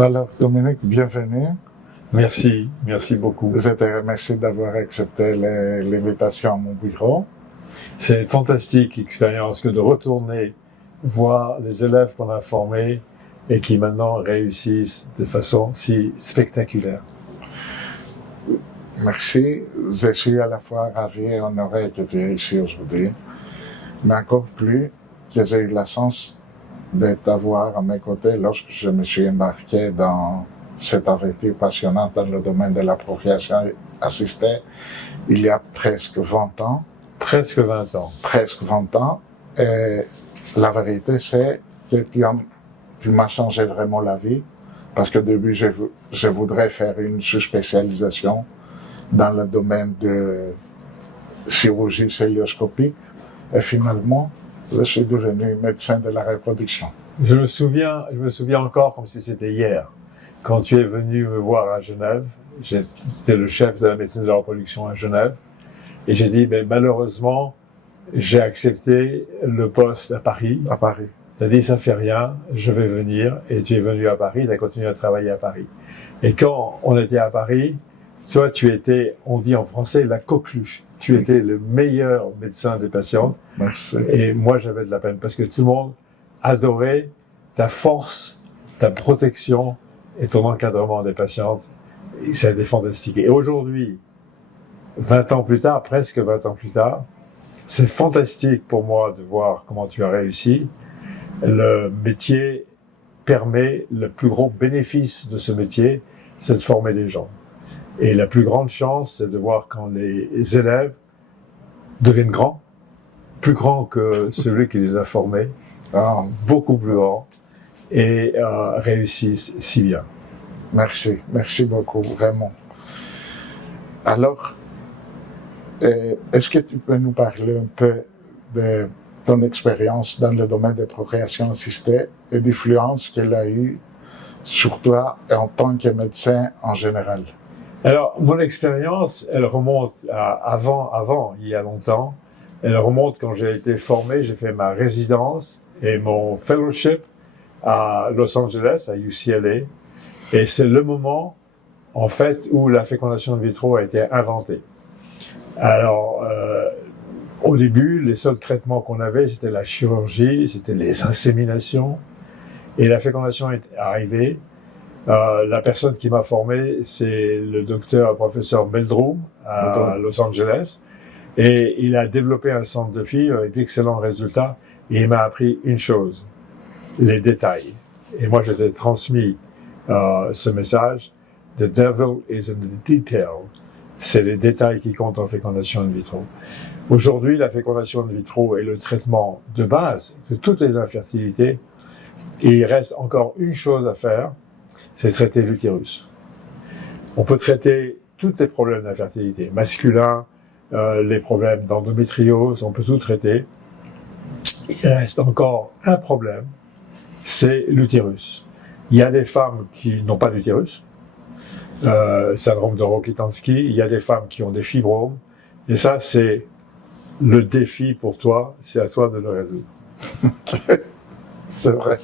Alors, Dominique, bienvenue. Merci beaucoup. Je te remercie d'avoir accepté l'invitation à mon bureau. C'est une fantastique expérience que de retourner voir les élèves qu'on a formés et qui maintenant réussissent de façon si spectaculaire. Merci. Je suis à la fois ravi et honoré que tu es ici aujourd'hui, mais encore plus que j'ai eu la chance de t'avoir à mes côtés lorsque je me suis embarqué dans cette aventure passionnante dans le domaine de la procréation assistée il y a presque 20 ans. Presque 20 ans. Presque 20 ans. Et la vérité, c'est que tu m'as changé vraiment la vie, parce qu'au début, je voudrais faire une sous-spécialisation dans le domaine de chirurgie cœlioscopique. Et finalement, je suis devenu médecin de la reproduction. Je me souviens encore comme si c'était hier. Quand tu es venu me voir à Genève, j'étais le chef de la médecine de la reproduction à Genève, et j'ai dit, mais malheureusement, j'ai accepté le poste à Paris. À Paris. Tu as dit, ça fait rien, je vais venir, et tu es venu à Paris, tu as continué à travailler à Paris. Et quand on était à Paris, toi, tu étais, on dit en français, la coqueluche. Tu étais le meilleur médecin des patientes. Merci. Et moi, j'avais de la peine, parce que tout le monde adorait ta force, ta protection et ton encadrement des patientes. Et ça a été fantastique. Et aujourd'hui, 20 ans plus tard, presque 20 ans plus tard, c'est fantastique pour moi de voir comment tu as réussi. Le métier permet, le plus gros bénéfice de ce métier, c'est de former des gens. Et la plus grande chance, c'est de voir quand les élèves deviennent grands, plus grands que celui qui les a formés, beaucoup plus grands, et réussissent si bien. Merci beaucoup, vraiment. Alors, est-ce que tu peux nous parler un peu de ton expérience dans le domaine de procréation assistée et d'influence qu'elle a eue sur toi en tant que médecin en général? Alors, mon expérience, elle remonte à avant, il y a longtemps. Elle remonte quand j'ai été formé, j'ai fait ma résidence et mon fellowship à Los Angeles, à UCLA. Et c'est le moment, en fait, où la fécondation in vitro a été inventée. Alors, au début, les seuls traitements qu'on avait, c'était la chirurgie, c'était les inséminations. Et la fécondation est arrivée. La personne qui m'a formé, c'est le professeur Meldrum à Los Angeles. Et il a développé un centre de filles avec d'excellents résultats. Et il m'a appris une chose, les détails. Et moi, je t'ai transmis ce message. The devil is in the detail. C'est les détails qui comptent en fécondation in vitro. Aujourd'hui, la fécondation in vitro est le traitement de base de toutes les infertilités. Et il reste encore une chose à faire, c'est traiter l'utérus. On peut traiter tous les problèmes d'infertilité, masculins, les problèmes d'endométriose, on peut tout traiter. Il reste encore un problème, c'est l'utérus. Il y a des femmes qui n'ont pas d'utérus, syndrome de Rokitansky, il y a des femmes qui ont des fibromes, et ça c'est le défi pour toi, c'est à toi de le résoudre. C'est vrai.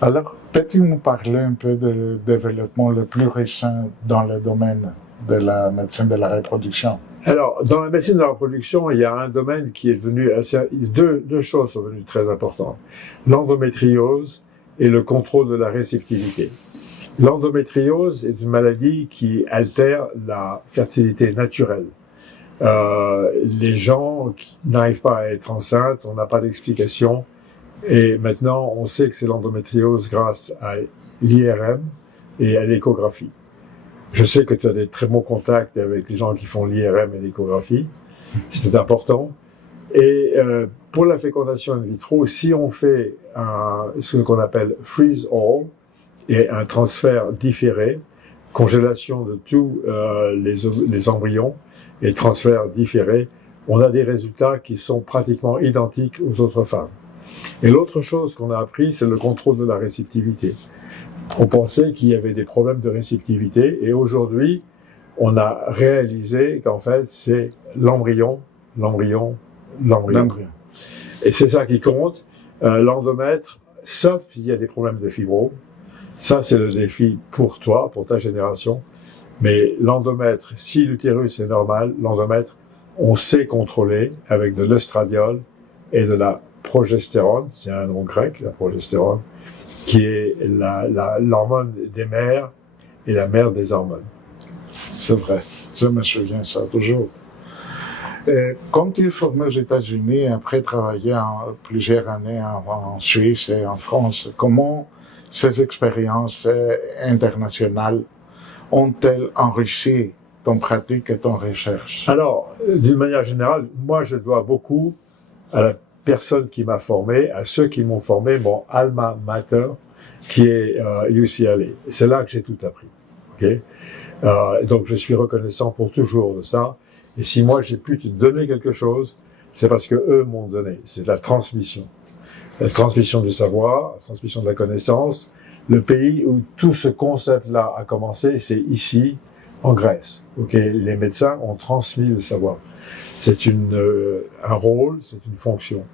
Alors, peux-tu nous parler un peu du développement le plus récent dans le domaine de la médecine de la reproduction? Alors, dans la médecine de la reproduction, il y a un domaine qui est devenu deux choses sont devenues très importantes. L'endométriose et le contrôle de la réceptivité. L'endométriose est une maladie qui altère la fertilité naturelle. Les gens qui n'arrivent pas à être enceintes, on n'a pas d'explication. Et maintenant, on sait que c'est l'endométriose grâce à l'IRM et à l'échographie. Je sais que tu as des très bons contacts avec les gens qui font l'IRM et l'échographie. C'est important. Et pour la fécondation in vitro, si on fait ce qu'on appelle freeze all et un transfert différé, congélation de tous les embryons et transfert différé, on a des résultats qui sont pratiquement identiques aux autres femmes. Et l'autre chose qu'on a appris, c'est le contrôle de la réceptivité. On pensait qu'il y avait des problèmes de réceptivité et aujourd'hui, on a réalisé qu'en fait, c'est l'embryon. Et c'est ça qui compte. L'endomètre, sauf s'il y a des problèmes de fibro, Ça, c'est le défi pour toi, pour ta génération. Mais l'endomètre, si l'utérus est normal, l'endomètre, on sait contrôler avec de l'estradiol et de la progestérone, c'est un nom grec, la progestérone, qui est l'hormone des mères et la mère des hormones. C'est vrai, je me souviens ça toujours. Et comme tu es formé aux États-Unis, après travailler plusieurs années en Suisse et en France, comment ces expériences internationales ont-elles enrichi ton pratique et ton recherche? Alors, d'une manière générale, moi je dois beaucoup à la personne qui m'a formé, à ceux qui m'ont formé, mon alma mater, qui est UCLA. C'est là que j'ai tout appris. Okay? Donc je suis reconnaissant pour toujours de ça. Et si moi j'ai pu te donner quelque chose, c'est parce que eux m'ont donné. C'est de la transmission. La transmission du savoir, la transmission de la connaissance. Le pays où tout ce concept-là a commencé, c'est ici, en Grèce. Okay? Les médecins ont transmis le savoir. C'est un rôle, c'est une fonction.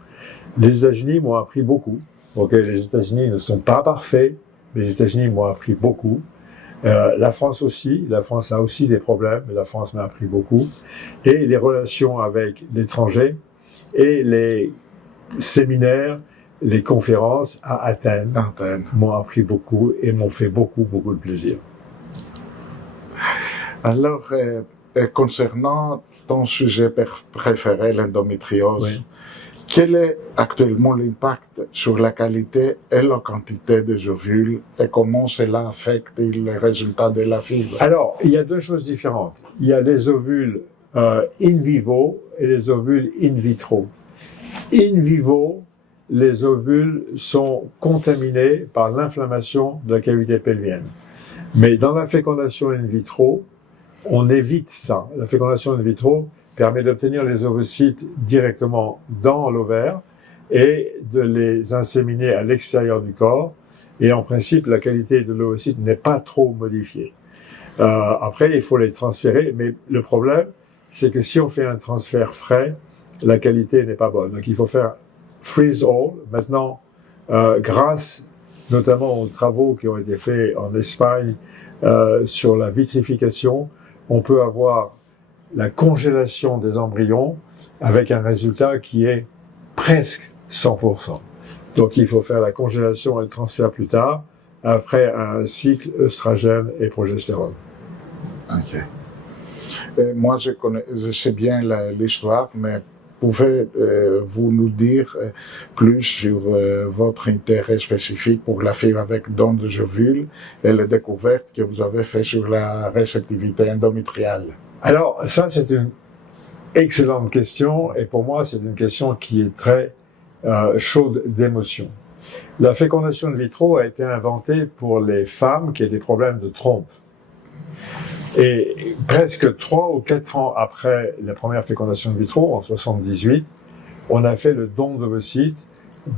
Les États-Unis m'ont appris beaucoup. Okay? Les États-Unis ne sont pas parfaits, mais les États-Unis m'ont appris beaucoup. La France aussi. La France a aussi des problèmes, mais la France m'a appris beaucoup. Et les relations avec l'étranger et les séminaires, les conférences à Athènes m'ont appris beaucoup et m'ont fait beaucoup de plaisir. Alors, concernant ton sujet préféré, l'endométriose, oui. Quel est actuellement l'impact sur la qualité et la quantité des ovules et comment cela affecte les résultats de la fibre? Alors, il y a deux choses différentes. Il y a les ovules in vivo et les ovules in vitro. In vivo, les ovules sont contaminés par l'inflammation de la cavité pelvienne. Mais dans la fécondation in vitro, on évite ça. La fécondation in vitro permet d'obtenir les ovocytes directement dans l'ovaire et de les inséminer à l'extérieur du corps. Et en principe, la qualité de l'ovocyte n'est pas trop modifiée. Après, il faut les transférer, mais le problème, c'est que si on fait un transfert frais, la qualité n'est pas bonne. Donc il faut faire freeze all. Maintenant, grâce notamment aux travaux qui ont été faits en Espagne sur la vitrification, on peut avoir la congélation des embryons avec un résultat qui est presque 100%. Donc il faut faire la congélation et le transfert plus tard, après un cycle œstrogène et progestérone. Ok. Moi, je sais bien l'histoire, mais pouvez-vous nous dire plus sur votre intérêt spécifique pour la fibre avec don de ovules et les découvertes que vous avez faites sur la réceptivité endométriale? Alors, ça, c'est une excellente question, et pour moi, c'est une question qui est très chaude d'émotion. La fécondation in vitro a été inventée pour les femmes qui ont des problèmes de trompe. Et presque 3 ou 4 ans après la première fécondation in vitro, en 78, on a fait le don d'ovocytes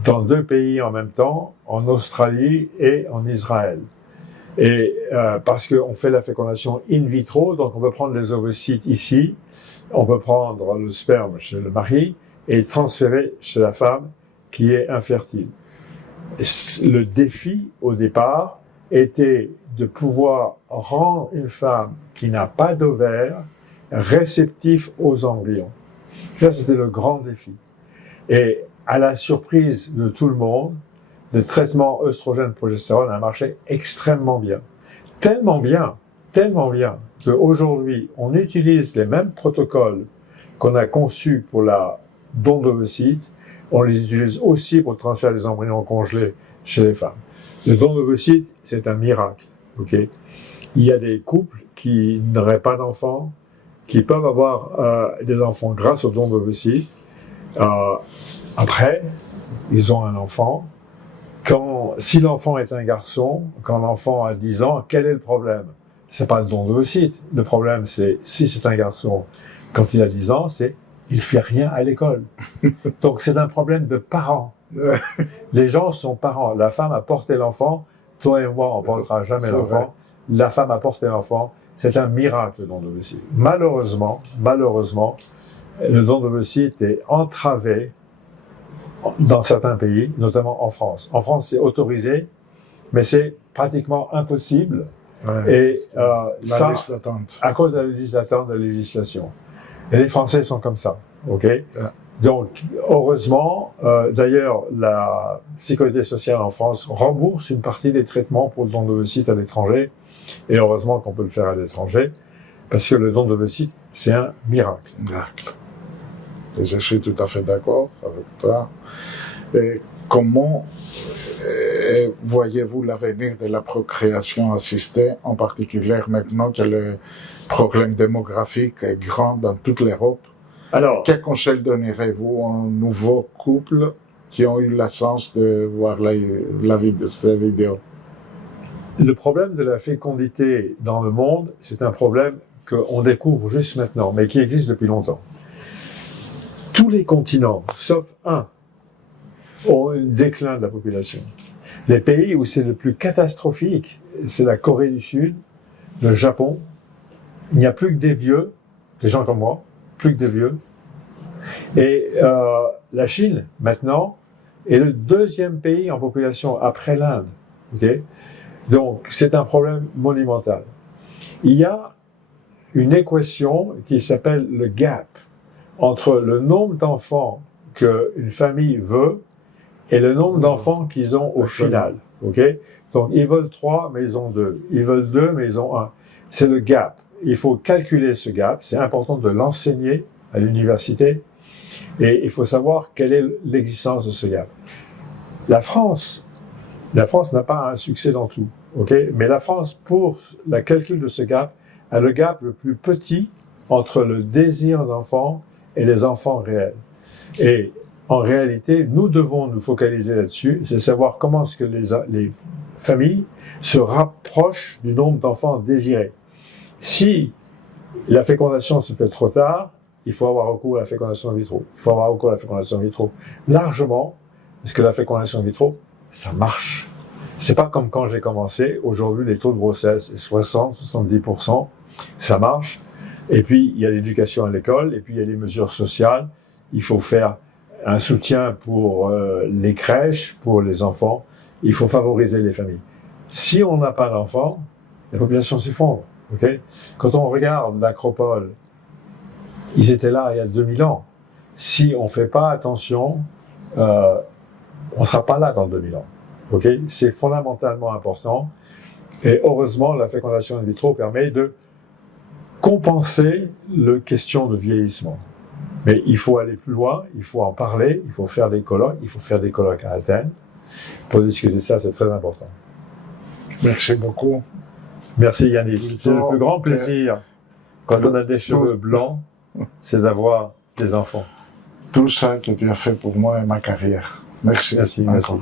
dans 2 pays en même temps, en Australie et en Israël. Et parce qu'on fait la fécondation in vitro, donc on peut prendre les ovocytes ici, on peut prendre le sperme chez le mari et transférer chez la femme qui est infertile. Le défi au départ était de pouvoir rendre une femme qui n'a pas d'ovaire réceptif aux embryons. Ça, c'était le grand défi. Et à la surprise de tout le monde, le traitement œstrogène-progestérone a marché extrêmement bien. Tellement bien qu'aujourd'hui, on utilise les mêmes protocoles qu'on a conçus pour la don d'ovocytes, on les utilise aussi pour le transfert des embryons congelés chez les femmes. Le don d'ovocytes, c'est un miracle. Okay? Il y a des couples qui n'auraient pas d'enfants, qui peuvent avoir des enfants grâce au don d'ovocytes. Après, ils ont un enfant. Si l'enfant est un garçon, quand l'enfant a 10 ans, quel est le problème? C'est pas le don d'ovocytes. Le problème, c'est, si c'est un garçon, quand il a 10 ans, c'est il fait rien à l'école. Donc c'est un problème de parents. Les gens sont parents. La femme a porté l'enfant. Toi et moi, on ne portera jamais l'enfant. La femme a porté l'enfant. C'est un miracle, le don d'ovocytes. Malheureusement, le don d'ovocytes est entravé dans certains pays, notamment en France. En France, c'est autorisé, mais c'est pratiquement impossible. Ouais. Et La liste d'attente. à cause de la liste d'attente de la législation. Et les Français sont comme ça, ok? Ouais. Donc, heureusement, d'ailleurs, la Sécurité sociale en France rembourse une partie des traitements pour le don d'ovocytes à l'étranger. Et heureusement qu'on peut le faire à l'étranger, parce que le don d'ovocytes, c'est un miracle. Miracle. Et je suis tout à fait d'accord avec toi. Et comment voyez-vous l'avenir de la procréation assistée, en particulier maintenant que le problème démographique est grand dans toute l'Europe? Alors, Quel conseil donnerez-vous aux nouveaux couples qui ont eu la chance de voir ces vidéos? le problème de la fécondité dans le monde, c'est un problème qu'on découvre juste maintenant, mais qui existe depuis longtemps. Tous les continents, sauf un, ont un déclin de la population. Les pays où c'est le plus catastrophique, c'est la Corée du Sud, le Japon. Il n'y a plus que des vieux, des gens comme moi, plus que des vieux. Et la Chine, maintenant, est le deuxième pays en population après l'Inde. Okay? Donc, c'est un problème monumental. Il y a une équation qui s'appelle le gap entre le nombre d'enfants qu'une famille veut et le nombre d'enfants qu'ils ont au final. Okay? Donc, ils veulent 3, mais ils ont 2. Ils veulent 2, mais ils ont 1. C'est le gap. Il faut calculer ce gap. C'est important de l'enseigner à l'université. Et il faut savoir quelle est l'existence de ce gap. La France n'a pas un succès dans tout. Okay? Mais la France, pour le calcul de ce gap, a le gap le plus petit entre le désir d'enfant et les enfants réels. Et en réalité, nous devons nous focaliser là-dessus, c'est savoir comment est-ce que les familles se rapprochent du nombre d'enfants désirés. Si la fécondation se fait trop tard, il faut avoir recours à la fécondation in vitro. Il faut avoir recours à la fécondation in vitro largement, parce que la fécondation in vitro, ça marche. C'est pas comme quand j'ai commencé. Aujourd'hui, les taux de grossesse, 60-70%, ça marche. Et puis, il y a l'éducation à l'école, et puis il y a les mesures sociales. Il faut faire un soutien pour les crèches, pour les enfants. Il faut favoriser les familles. Si on n'a pas d'enfants, la population s'effondre. Okay? Quand on regarde l'Acropole, ils étaient là il y a 2000 ans. Si on fait pas attention, on sera pas là dans 2000 ans. Okay? C'est fondamentalement important. Et heureusement, la fécondation in vitro permet de compenser la question de vieillissement. Mais il faut aller plus loin, il faut en parler, il faut faire des colloques à Athènes. Pour discuter de ça, c'est très important. Merci beaucoup. Merci Yanis. C'est le plus grand plaisir, quand on a des cheveux blancs, c'est d'avoir des enfants. Tout ça que tu as fait pour moi et ma carrière. Merci. Merci.